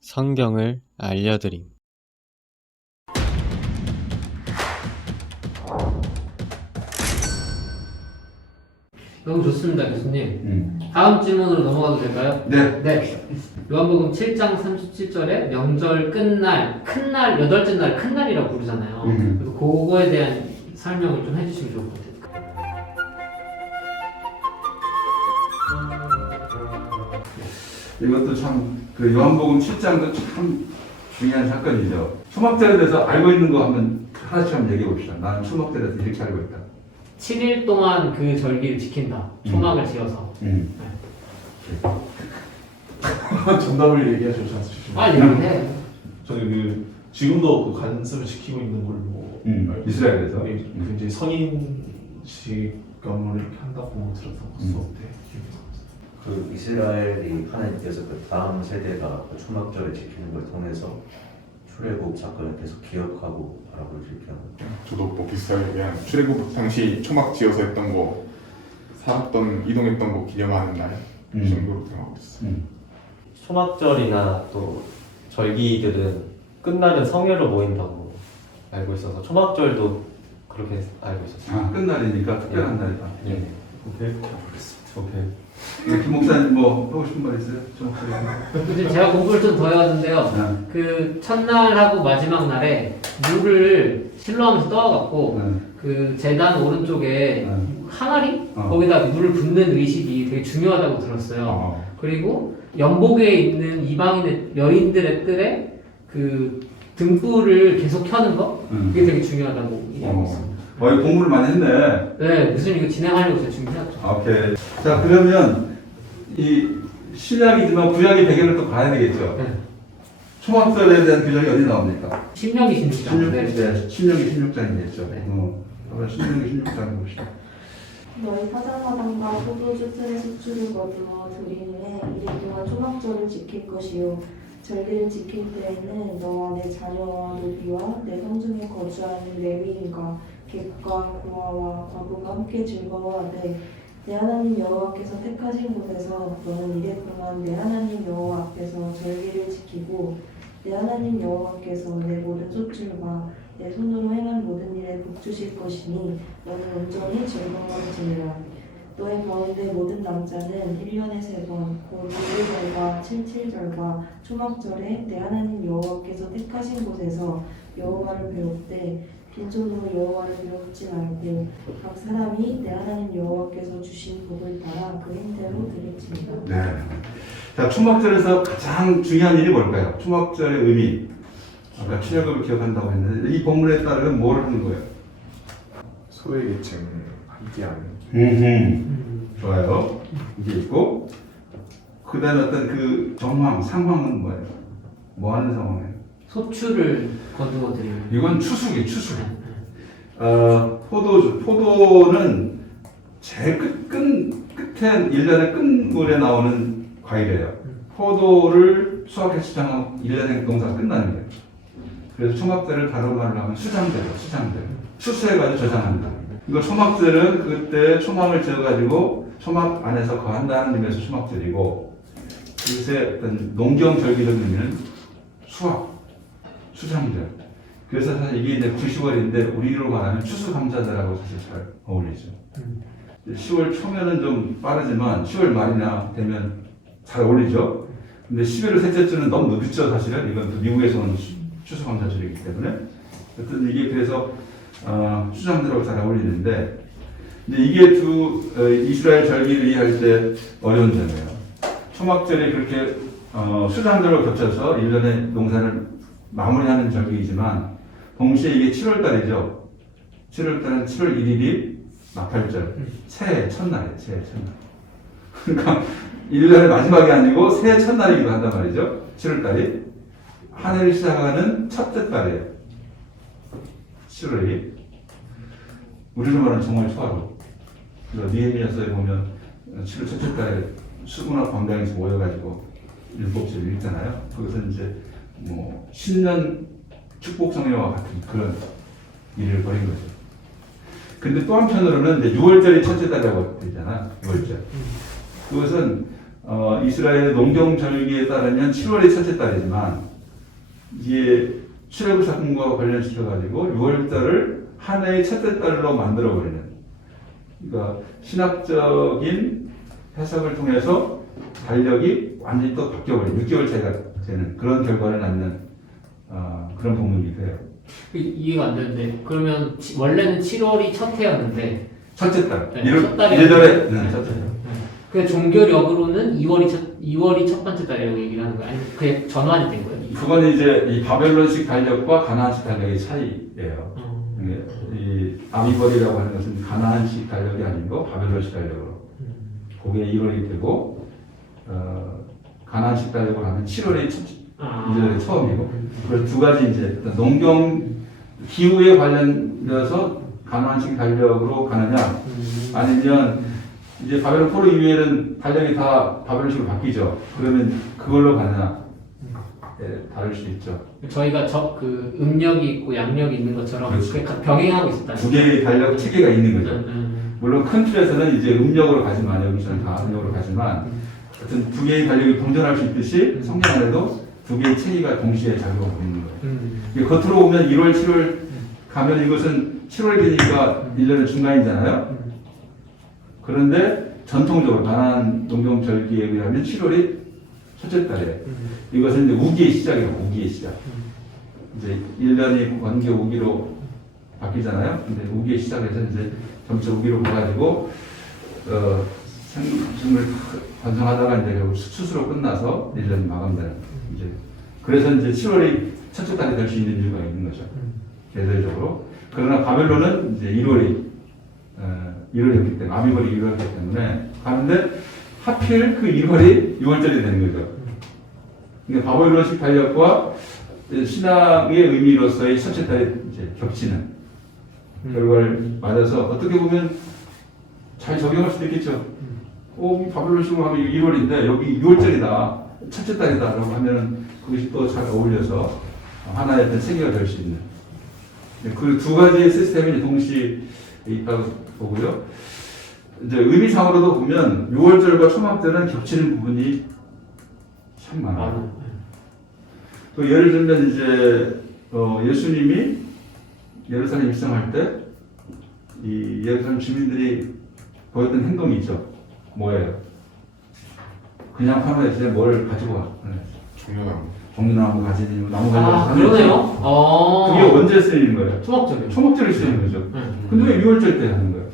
성경을 알려드림. 너무 좋습니다, 교수님. 다음 질문으로 넘어가도 될까요? 네. 요한복음 7장 37절에 명절 끝날, 큰날, 여덟째 날 큰날이라고 부르잖아요. 그래서 그거에 대한 설명을 좀 해주시면 좋을 것 같아요. 이것도 참 그 요한복음 7장도 참 중요한 사건이죠. 초막절에 대해서 알고 있는 거 한번 하나씩 한번 얘기해 봅시다. 나는 초막절에 대해서 이렇게 알고 있다. 7일 동안 그 절기를 지킨다. 초막을 지어서. 정답을 얘기하셔서 않으시죠? 빨리 얘기해. 저는 지금도 그 관습을 지키고 있는 걸로 이스라엘에서 굉장히 선인식 건물을 이렇게 한다고 들었던 것 수업 때 기억이 납니다. 그 이스라엘이 하나님께서 그 다음 세대가 그 초막절을 지키는 걸 통해서 출애굽 사건을 계속 기억하고 바라볼 수 있게 하는. 저도 뭐 비슷하게 그냥 출애굽 당시 초막 지어서 했던 거, 살았던 이동했던 거 기념하는 날 이 정도로 생각하고 있어요. 초막절이나 또 절기들은 끝날은 성회로 모인다고 알고 있어서 초막절도 그렇게 알고 있었어요. 끝날이니까 특별한 날이다. 네. 오케이. 김 목사님 뭐 하고 싶은 말 있어요? 근데 제가 공부를 좀 더 해왔는데요. 그 첫날하고 마지막 날에 물을 실로하면서 떠와갖고 그 제단 오른쪽에 항아리? 거기다 물을 붓는 의식이 되게 중요하다고 들었어요. 그리고 연복에 있는 이방인의 여인들의 뜰에 그 등불을 계속 켜는 거? 그게 되게 중요하다고 얘기하고 있습니다. 공부를 많이 했네. 네, 무슨 이거 진행하려고 제가 준비했죠. 오케이. 자, 그러면 이 신약이지만 구약의 배경을 또 봐야 되겠죠. 네. 초막절에 대한 규정이 어디 나옵니까? 신명기 16장. 네. 신명기 16장이겠죠. 네. 그럼 신명기 16장 봅시다. 너희 사자마당과 포도주 틀에 수출을 거두어 드리는 해 1일 동안 초막절을 지킬 것이요 절기를 지킬 때에는 너와 내 자녀와 노비와 내 성중에 거주하는 레위인과 객과 고아와 과부가 함께 즐거워하되 내 하나님 여호와께서 택하신 곳에서 너는 이래 동안 내 하나님 여호와 앞에서 절기를 지키고 내 하나님 여호와께서 내 모든 소출과 내 손으로 행한 모든 일에 복 주실 것이니 너는 온전히 즐거워할지니라. 너의 가운데 모든 남자는 1년에 3번 곧 6일절과 7.7절과 초막절에 내 하나님 여호와께서 택하신 곳에서 여호와를 배웁되 빈손으로 여호와를 배웁지 말고 각 사람이 내 하나님 여호와께서 주신 복을 따라 그 행대로 드릴지니라. 네. 자, 초막절에서 가장 중요한 일이 뭘까요? 초막절의 의미. 아까 출애굽을 기억한다고 했는데 이 본문에 따르면 뭘 하는 거예요? 소외계층 함께하는. 좋아요. 이게 있고 그 다음에 어떤 그 정황, 상황은 뭐예요? 뭐 하는 상황이에요? 소출을 거두어 드리는. 이건 추수기, 추수. 포도는 제일 끝에 1년의 끝물에 나오는 과일이에요. 포도를 수확해 수장하고 1년의 농사가 끝나는 거예요. 그래서 초막절을 다른 말로 하면 수장제죠, 수장제. 추수해가지고 저장한다. 이거 초막절은 그때 초막을 지어가지고 초막 안에서 거한다는 의미에서 초막절이고, 그것의 어떤 농경절기적 의미는 수확, 수장절. 그래서 사실 이게 이제 90월인데 우리로 말하면 추수감사절하고 사실 잘 어울리죠. 10월 초면은 좀 빠르지만 10월 말이나 되면 잘 어울리죠. 근데 11월 셋째 주는 너무 늦죠, 사실은. 이건 또 미국에서 온 추수감사절이기 때문에. 어떤 이게 그래서 수장절하고 잘 어울리는데, 근데 이게 두 이스라엘 절기를 이해할 때 어려운 점이에요. 초막절이 그렇게 수장절과 겹쳐서 1년의 농사를 마무리하는 절기이지만 동시에 이게 7월달이죠. 7월달은 7월 1일이 나팔절, 새해 첫날이에요. 새해 첫날. 그러니까 1년의 마지막이 아니고 새해 첫날이기도 한단 말이죠. 7월달이 한 해를 시작하는 첫째 달이에요. 7월이 우리로 말하는 정월 초하루. 그래서 니에미야서에 보면 7월 첫째 달에 수구나 광장에서 모여가지고 율법제를 읽잖아요. 그것은 이제 뭐 신년 축복 성회와 같은 그런 일을 벌인 거죠. 근데 또 한편으로는 이제 6월절이 첫째 달이라고 되잖아. 6월절. 그것은 이스라엘의 농경절기에 따르면 7월이 첫째 달이지만 이게 출애굽 사건과 관련시켜가지고 6월달을 한 해의 첫째 달로 만들어버리는, 그러니까 신학적인 해석을 통해서 달력이 완전히 또 바뀌어버리는 6개월 차이가 되는 그런 결과를 낳는 그런 본문이기도 해요. 이해가 안 되는데 그러면 원래는 7월이 첫 해였는데 첫째 달. 네, 첫 달이 예전에 아니고. 첫째 달. 그 종교력으로는 2월이 첫 번째 달이라고 얘기를 하는 거예요? 아니면 그게 전환이 된 거예요? 그건 이제 이 바벨론식 달력과 가나안식 달력의 차이예요. 이 아비벌이라고 하는 것은 가나안식 달력이 아니고 바벨론식 달력으로. 그게 1월이 되고 가나안식 달력으로 하면 7월이 이제 처음이고. 그래서 두 가지 이제 농경 기후에 관련돼서 가나안식 달력으로 가느냐, 아니면 이제 바벨론 포로 이후에는 달력이 다 바벨론식으로 바뀌죠. 그러면 그걸로 가느냐, 다를 수 있죠. 저희가 그 음력이 있고 양력이 있는 것처럼 그렇죠. 그게 병행하고 있었다는 두 개의 달력 체계가 있는 거죠. 거죠. 물론 큰 틀에서는 이제 음력으로 가지만, 여기서는 다 음력으로 가지만, 어떤 두 개의 달력이 공존할 수 있듯이 성경 안에도 두 개의 체계가 동시에 작용하고 있는 거예요. 이게 겉으로 보면 1월, 7월 가면 이것은 7월이 되니까 1년의 중간이잖아요. 그런데 전통적으로 가나안 농경절기에 의하면 7월이 첫째 달이에요. 이것은 이제 우기의 시작이에요. 우기의 시작. 이제 1년이 원기 우기로 바뀌잖아요. 근데 우기의 시작에서 이제 점차 우기로 가가지고 생물을 관성하다가 이제 결국 수수로 끝나서 1년이 마감되는. 이제 그래서 이제 7월이 첫째 달이 될 수 있는 이유가 있는 거죠. 계절적으로. 그러나 바벨론은 이제 1월이었기 때문에, 아비벌이 1월이었기 때문에 가는데 하필 그 1월이 6월절이 되는 거죠. 그러니까 바벨론식 달력과 신앙의 의미로서의 첫째 달이 이제 겹치는 결과를 맞아서 어떻게 보면 잘 적용할 수도 있겠죠. 바벨론식으로 하면 1월인데 여기 6월절이다, 첫째 달이다라고 하면 그것이 또 잘 어울려서 하나의 어떤 체계가 될 수 있는 그 두 가지의 시스템이 동시에 있다고 보고요. 이제 의미상으로도 보면 6월절과 초막절은 겹치는 부분이 참 많아요. 또 예를 들면 이제 예수님이 예루살렘 입성할 때 이 예루살렘 주민들이 보였던 행동이 있죠. 뭐예요? 그냥 하루에 이제 뭘 가지고 와? 종려나무. 종려나무 가지고 나무 가지고 그러네요. 그게 언제 쓰이는 거예요? 초막절이요. 초막절에 쓰이는 거죠. 근데 왜 6월절 때 하는 거예요?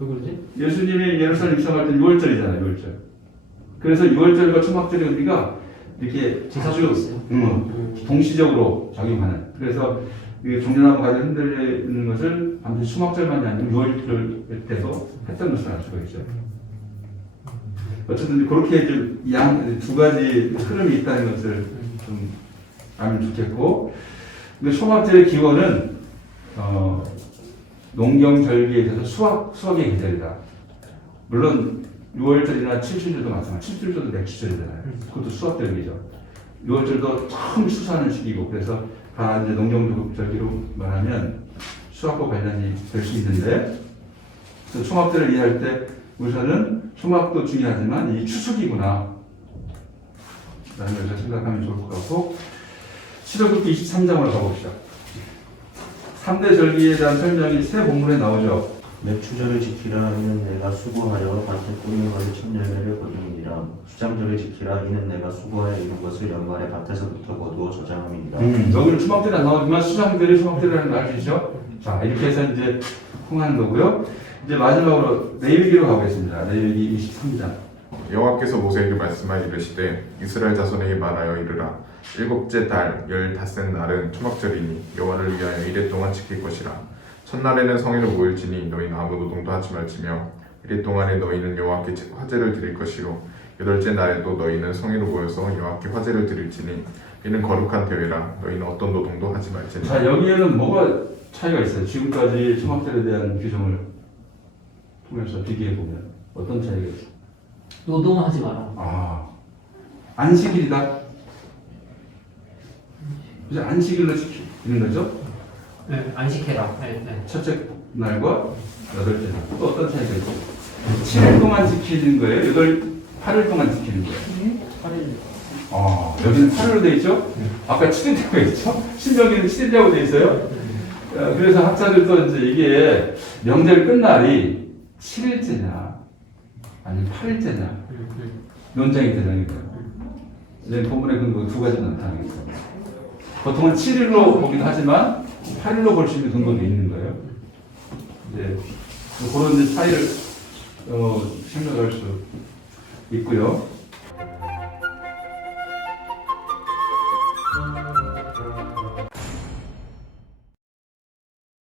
왜 그러지? 예수님이 예루살렘 입성할 때 6월절이잖아요. 6월절. 그래서 6월절과 초막절이 우리가 이렇게 자주 동시적으로 작용하는. 그래서 종려나무 가지고 흔들리는 것을 반드시 초막절만이 아니고 6월절 때도 했던 것을 알 수가 있죠. 어쨌든 그렇게 두 가지 흐름이 있다는 것을 좀 알면 좋겠고, 근데 초막절의 기원은 농경절기에 대해서 수확의 계절이다. 물론 6월절이나 7주절도 마찬가지. 7주절도 맥주절이잖아요. 그것도 수확절기죠. 6월절도 처음 수수하는 시기고, 그래서 다 이제 농경절기로 말하면 수확과 관련이 될 수 있는데, 그래서 초막절을 이해할 때 우선은 초막도 중요하지만 이 추수기구나 라는 것을 생각하면 좋을 것 같고, 7월부터 23장으로 가봅시다. 3대 절기에 대한 설명이 세 본문에 나오죠. 맥추절을 지키라. 이는 내가 수고하여 밭에 뿌린 것을 첫 열매를 거두니라. 수장절을 지키라. 이는 내가 수고하여 이룬 것을 연말에 밭에서부터 거두어 저장함이니라. 여기는 초막절이 안 나오지만 수장절이 초막절이라는 걸 알 수 있죠. 자, 이렇게 해서 이제 통하는 거고요. 이제 마지막으로 레위기로 가보겠습니다. 레위기 23장. 여호와께서 모세에게 말씀하여 이르시되 이스라엘 자손에게 말하여 이르라. 일곱째 달 15째 날은 초막절이니 여호와를 위하여 이레 동안 지킬 것이라. 첫날에는 성회로 모일지니 너희는 아무 노동도 하지 말지며 이레 동안에 너희는 여호와께 화제를 드릴 것이요 여덟째 날에도 너희는 성회로 모여서 여호와께 화제를 드릴지니 이는 거룩한 대회라. 너희는 어떤 노동도 하지 말지니. 자, 여기에는 뭐가 차이가 있어요? 지금까지 초막절에 대한 규정을 통해서 비교해보면 어떤 차이가 있어요? 노동하지 마라. 안식일이다. 그죠? 안식일로 지키는 거죠? 네, 안식해라. 네. 첫째 날과 여덟째 날. 또 어떤 차이가 있어요? 7일 동안 지키는 거예요? 8일 동안 지키는 거예요. 8일. 여기는 8일로 돼 있죠? 아까 7일이라고 했죠? 신명기는 7일이라고 돼 있어요? 그래서 학자들도 이제 이게 명절 끝날이 7일째냐, 아니면 8일째냐, 논쟁이 되는 거예요. 이제 본문에 근거 두 가지 나타나는 거예요. 보통은 7일로 보기도 하지만 8일로 볼 수 있는 근거도 있는 거예요. 이제 그런 이제 차이를 생각할 수 있고요.